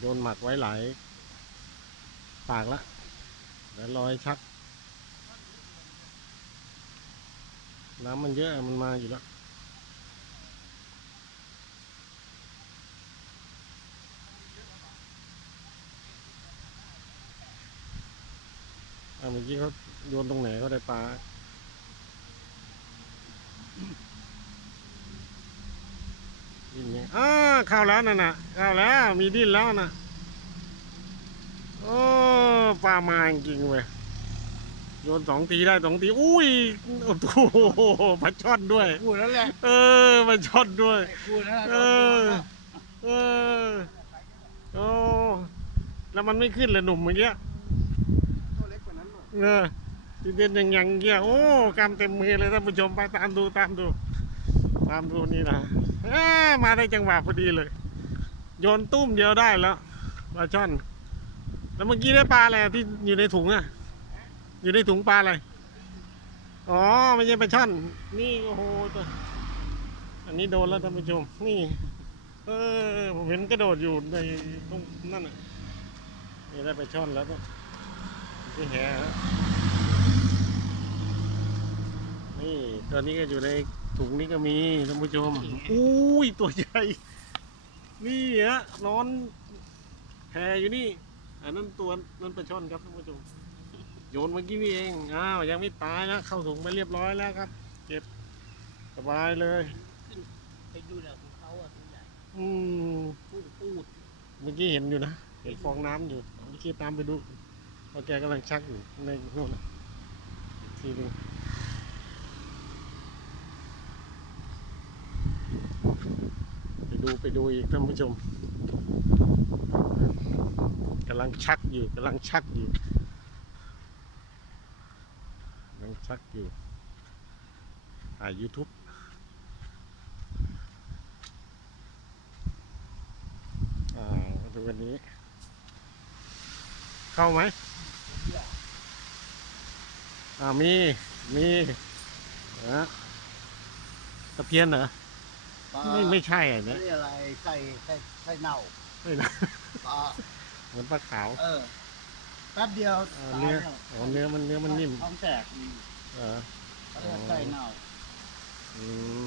โยนหมักไว้หลายปากละแล้วรอยชัก น้ำมันเยอะมันมาอยู่แล้วเมื่อกี้เขาโยนตรงไหนเขาได้ปลา ดิ้นยังอ้าเข้าแล้วนั่นน่ะเข้าแล้วมีดิ้นแล้วน่ะโอ้ปลามาจริงๆเว้ยโยนสองทีได้สองทีอุ้ยโอ้โหปลาช่อนด้วยพูดแล้วแหละเออปลาช่อนด้วยพูดแล้วเออเออโอ้แล้วมันไม่ขึ้นเลยหนุ่มเมื่อกี้ตัวเล็กกว่านั้นหน่อยเออที่เด่นยังยังเงี้ยโอ้กำเต็มมือเลยท่านผู้ชมไปตามดูตามดูตามดูนี่นะเอ้อ มาได้จังหวะพอดีเลย โยนตุ้มเดียวได้แล้วปลาช่อน แล้วเมื่อกี้ได้ปลาอะไรที่อยู่ในถุงอะอยู่ในถุงปลาอะไร อ๋อไม่ใช่ปลาช่อน นี่โอ้โหตัวอันนี้โดนแล้วท่านผู้ชม นี่ เออผมเห็นกระโดดอยู่ในตรงนั่นน่ะนี่ได้ปลาช่อนแล้วก็ที่แหะนี่ตัวนี้ก็อยู่ใน ถุงนี้ก็มีท่านผู้ชมอุ้ยตัวใหญ่ นี่ฮะนอนแพอยู่นี่ อันนั้นตัวนั้นปลาช่อนครับท่านผู้ชม โยนเมื่อกี้นี่เอง อ้าวยังไม่ตายนะ เข้าถุงไปเรียบร้อยแล้วครับเก็บสบายเลยไปดูแลของเขาอะตัวใหญ่อืมพูดพูดเมื่อกี้เห็นอยู่นะ เห็นฟองน้ำอยู่ เมื่อกี้ตามไปดูพอแกกำลังชักอยู่ในนู่นนะอีกทีหนึงไป ดูไปดูอีกท่านผู้ชมกำลังชักอยู่กำลังชักอยู่กำลังชักอยู่ถ่าย YouTube อ่าดูวันนี้ เข้าไหมอ่ามี มีนะตะเพียนเหรอ ไม่ไม่ใช่อะไม่นะได้อะไรใส่ใส่ใส่เน่าไม่นะปลาเหมือนปลาขาวเออแป๊บเดียวเออตายเนื้อแล้วอ๋อเนื้อมันเนื้อมันนิ่มท้องแตกอืมเออ เขาเรียกไส้เน่าอืม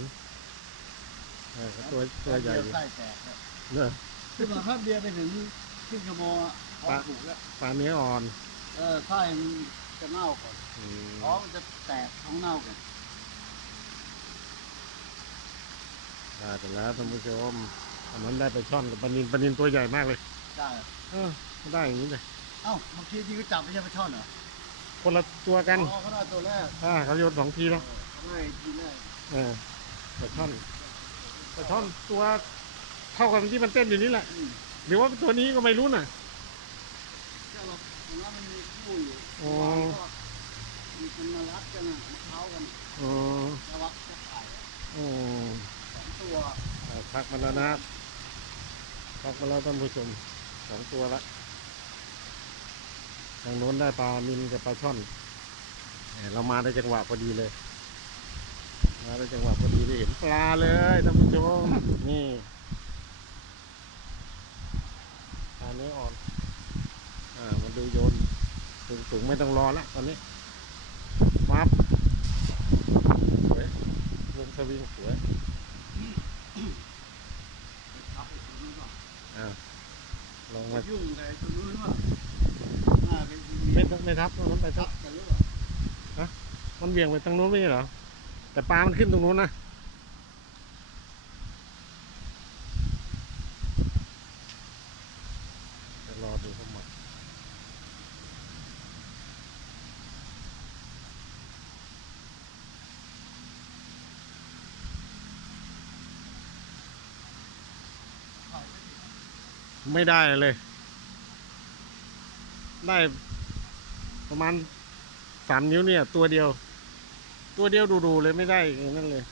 เออก็ตัวตัวใหญ่อยู่ไส้แตกเลยเนอะขึ้นมาแป๊บเดียวไปถึงครึ่งชั่วโมงอะท้องผูกแล้วปลาเนื้ออ่อนเออไส้มันจะเน่าก่อนอืมท้องมันจะแตกท้องเน่าก่อน ได้ไปแล้วท่านผู้ชมอันนั้นได้ไปช่อนกับปลานินปลานินตัวใหญ่มากเลย ได้เออได้อย่างนี้เลยเอ้าเมื่อกี้ที่เขาจับไม่ใช่ปลาช่อนเหรอคนละตัวกันอ๋อเขาได้ตัวแรกอ่าเขาโยนสองทีแล้วเออเขาได้ทีแรกเออปลาช่อนปลาช่อนตัวเท่ากันที่มันเต้นอยู่นี่แหละอืมหรือว่าตัวนี้ก็ไม่รู้น่ะก็เราผมว่ามันมีคู่อยู่อ๋อมีคนมารัดกันนะมาเท้ากันอ๋อ แล้ววัดจะขายอะ อืม สองตัว อ่า พักมาแล้วนะพักมาแล้วท่านผู้ชมสองตัวละทางโน้นได้ปลานินกับปลาช่อนเรามาได้จังหวะพอดีเลย มาได้จังหวะพอดีได้เห็นปลาเลยท่านผู้ชม นี่ปลาเนื้ออ่อน อ่ามาดูโยนสูงสูงไม่ต้องรอละตอนนี้วับสวยวงสวิงสวย ไปทับไอ้ตัวนู้นก่อน อ่า ลองมามายุ่งกับไอ้ตัวนู้นว่าน่าเป็นไม่ไม่ทับตรงนั้นไปทัทับบกันหรือเปล่า มันเบี่ยงไปทางนู้นไม่ใช่เหรอ แต่ปลามันขึ้นตรงนู้นนะเดี๋ยวรอดูเขาหมด ไม่ได้เลย ได้ประมาณสามนิ้วเนี่ย ตัวเดียว ตัวเดียวดูๆเลยไม่ได้อย่างนั้นเลย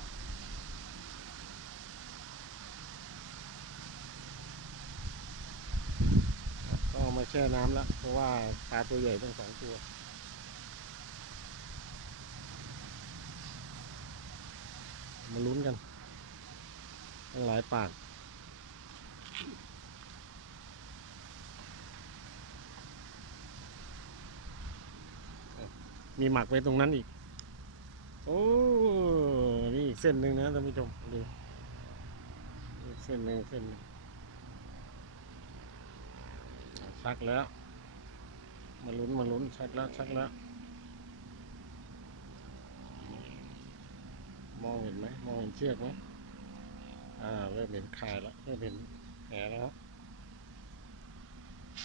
ก็เอามาแช่น้ำแล้ว เพราะว่าปลาตัวใหญ่ทั้งสองตัวมาลุ้นกันตั้งหลายปาก มีหมักไว้ตรงนั้นอีก โอ้ นี่อีกเส้นหนึ่งนะท่านผู้ชมดูเส้นหนึ่งเส้นหนึ่งชักแล้ว มาลุ้นมาลุ้นชักแล้วชักแล้ว มองเห็นไหมมองเห็นเชือกไหมอ่าเริ่มเห็นข่ายแล้วเริ่มเห็นแหแล้ว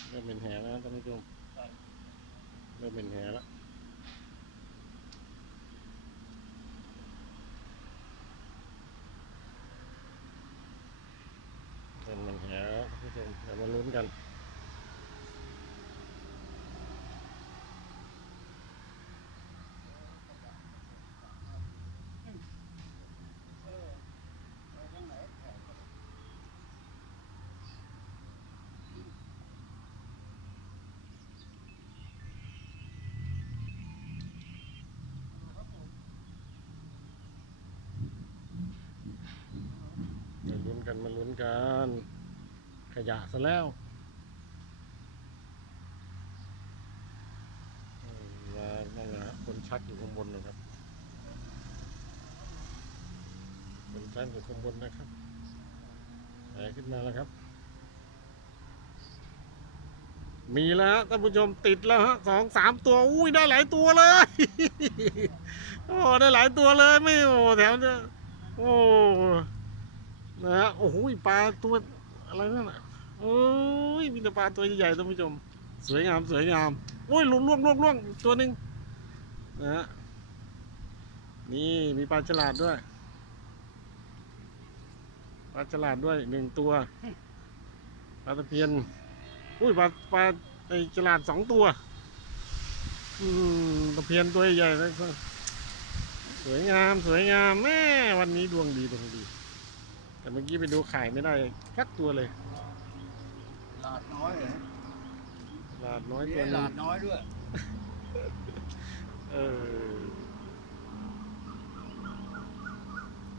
เริ่มเห็นแหแล้วท่านผู้ชมเริ่มเห็นแหแล้ว เริ่มเห็นแหแล้วท่านผู้ชมเดี๋ ยวมาลุ้นกันมาลุ้นกันมาลุ้นกัน ขยะซะแล้วนั่นนะฮะคนชักอยู่ข้างบนนะครับคนชักอยู่ข้างบนนะครับแหขึ้นมาแล้วครับ มีแล้วฮะท่านผู้ชมติดแล้วฮะสองสามตัว อุ้ยได้หลายตัวเลย โอ้ได้หลายตัวเลยไม่โอ้แถวเนี้ยโอ้นะฮะโอ้โหปลาตัวอะไรนั่นน่ะ โอ้ยมีแต่ปลาตัวใหญ่ๆท่านผู้ชม สวยงาม สวยงาม โอ้ยล่วงล่วงล่วงล่วงตัวหนึ่งนะฮะนี่มีปลาฉลาดด้วย ปลาฉลาดด้วยหนึ่งตัว ปลาตะเพียน อุ้ยปลาปลาไอฉลาดสองตัว อืมตะเพียนตัวใหญ่เลยสวยงาม สวยงามแม่วันนี้ดวงดีดวงดี แต่เมื่อกี้ไปดูขายไม่ได้สักตัวเลย หลาดน้อยเหรอตลาดน้อยมีตัวไอ้หหนึลางดน้อยด้วย เออ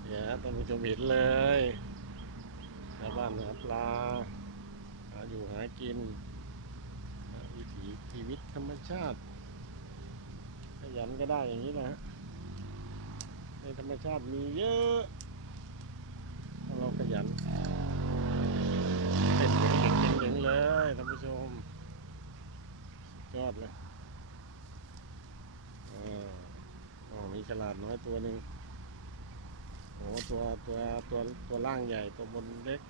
เนี่ยท่านผู้ชมเห็นเลยชาวบ้านหาปลาหาอยู่หากินหาวิถีชีวิตธรรมชาติขยันก็ได้อย่างนี้นะฮะในธรรมชาติมีเยอะถ้าเราขยันเป็นเก่งๆเก่งๆ เลยท่านผู้ชมยอดเลยเอออ๋อมีฉลาดน้อยตัวหนึ่งโอ้ตัวตัวตัวตัวล่างใหญ่ตัวบนเล็ก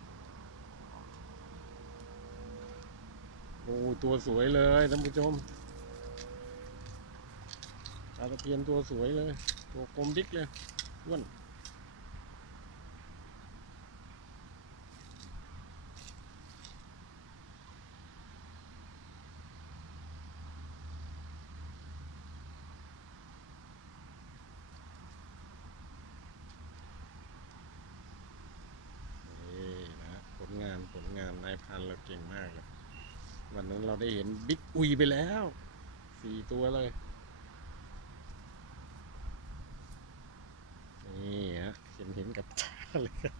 โอ้ตัวสวยเลยท่านผู้ชมปลาตะเพียนตัวสวยเลย ตัวกลมดิกเลยอ้วนนะผลงานผลงานนายพันเราเก่งมากเลยวันนั้นเราได้เห็นบิ๊กอุยไปแล้วสี่ตัวเลย นี่ฮะเห็นเห็นกับตาเลยครับ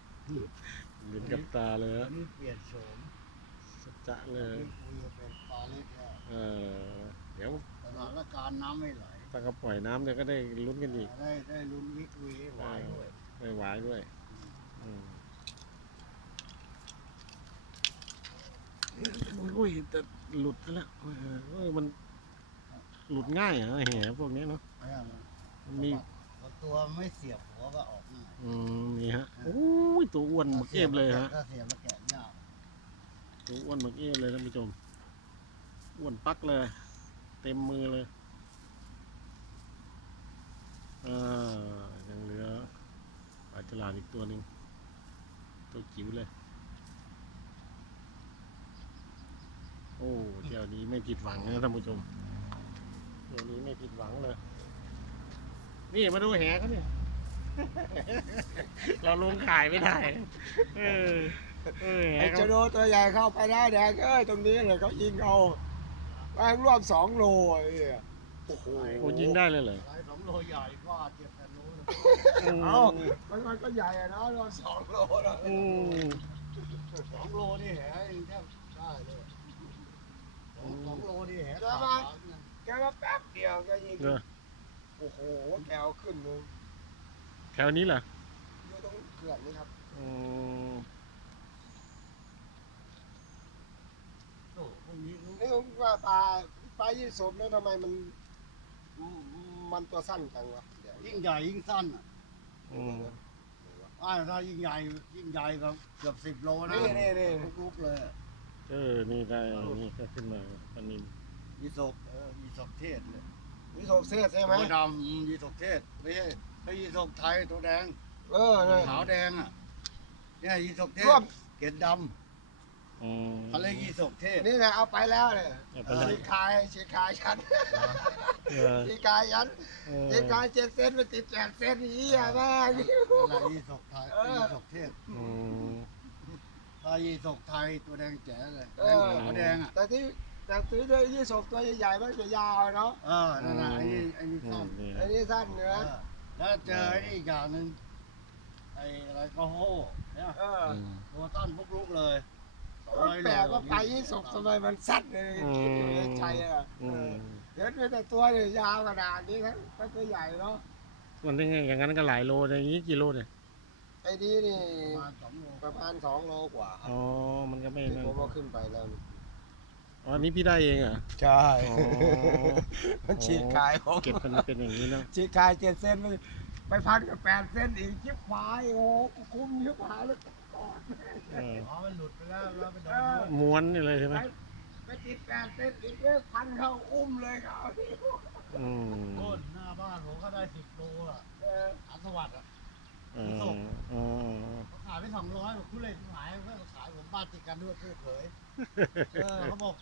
เห็นกับตาเลยอัฮะนนี้เปลี่ยนโฉมสัจจะเลยนี่คุยเป็นปลาเล็กแล้วเออเดี๋ยวสถานการณ์น้ำไม่ไหลถ้าเขาปล่อยน้ำเดี๋ยวก็ได้ลุ้นกันอีก ได้ได้ลุ้นวิกวีไหวด้วยได้หวายด้วย อืม อุ้ยแต่หลุดซะแล้วเออมันหลุดง่ายเหรอแหพวกนี้เนาะมันมีตัวไม่เสียบหัวก็ออกง่ายอืมนี่ฮะโอ้ยตัวอ้วนบักเอฟเลยฮะถ้าเสียบแล้วแกะยากตัวอ้วนบักเอฟเลยท่านผู้ชมอ้วนปักเลย เต็มมือเลยอ่ายังเหลือปลาฉลาดอีกตัวหนึ่งตัวจิ๋วเลย โอ้เที่ยวนี้ไม่ผิดหวังนะท่านผู้ชมเที่ยวนี้ไม่ผิดหวังเลย นี่มาดูแหเขาเนี่ย เราลงขายไม่ได้เออเออแหไอ้เขา เจะโดตัวใหญ่เข้าไปได้แดงเอ้ยตรงนี้เลยเขายิงเอาแม่งรวมสองโลไอ้เหี้ยโอ้โหโอ้ยิงได้เลยเหรอหลายสองโลใหญ่ก็เจ็บกันรู้นะเอ้ามันมันก็ใหญ่อะนะรวมสองโลนะอืมสองโลนี่แหเองแทบได้เลย สองสองโลนี่แหแกมาแป๊บเดียวแกยิงเออโอ้โหแกวขึ้นเลยแถวนี้เหรออยู่ตรงเขื่อนนี่ครับอืมโอ้พวกนี้รู้นี่ผมว่าปลาปลายี่สมแล้วทำไมมัน มันตัวสั้นจังวะเดี๋ยวยิ่งใหญ่ยิ่งสั้นอะอืมอ่าถ้ายิ่งใหญ่ยิ่งใหญ่ก็เกือบสิบโลนะนี่นี่นี่ทุกลูกเลยอะ เออ นี่ได้ นี่ก็ขึ้นมาอันนี้ยีสกเออยีสกเทศเลยวิโสเซสใช่ไหมตัวดำอืมยีสกเทศไม่ใช่ไม่ยีสกไทยตัวแดงเออเนี่ย ขาวแดงอะเนี่ยยีสกเทศร่วม เกล็ดดอืมำเขาเรียกยีสกเทศนี่นะเอาไปแล้วเนี่ยเอาไปแล้วชีคายชีคายฉันเออชีคายฉันเออชีคายเจ็ดเซนไปติดแปดเซนอีอะแม่ง นั่นแหละยีสกไทยเออยีสกเทศอืม ถ้ายีสกไทยตัวแดงแจ๋เลยเอแดงอขาวแดงอะแต่ที่แต่ซื้อด้วยยี่สบตัวใหญ่ๆมันจะยาวเนาะเออนั่นแหละไอ้นี่ไอ้นี่สั้มนนี่อันนี้สั้นเนื้อเออแล้วเจอไอ้นี่อีกอย่างหนึ่งไอ้อะไรก็โห่เนี่ยเออตัวสั้นพวกลูกเลยแปลกว่าไปยี่สบทำไมมันสั้นเลยคิดอยู่ในใจอะเดี๋ยวแต่ตัวเนี่ยยาวขนาดนี้ครับก็ตัวใหญ่เนาะมันได้ไงอย่างนั้นก็หลายโลเลยอย่างนี้กี่โลเนี่ย ไอ้นี่นี่ประมาณสองโลประมาณสองโลกว่าครับอ๋อ มันก็ไม่ที่นั่นผมเอาขึ้นไปแล้ว อ๋ออันนี้พี่ได้เองเหรอ ใช่อ๋อ มันฉีกขายของเก็บมันเป็นอย่างนี้เนาะฉีกขายเจ็ดเส้นไปไปพันกับแปดเส้นอีกชิบหายโอ้กูคุ้มชิบหายเลยกอดเอออ๋อมันหลุดไปแล้วแล้วไปโดเอนอม้วนนี่เลยใช่ไหมไปไปติดแปดเส้นอีกเลยพันเข้าอุ้มเลยเขาอืมโน่นหน้าบ้านผมก็ได้สิบโลอะเอออันสวัสดิ์อะ อ๋ออ๋อเขาขายไปสองร้อยบอกคุณเลยขายเพื่อขายผมบ้านติดกันด้วยเพื่อเผยเออเขาบอก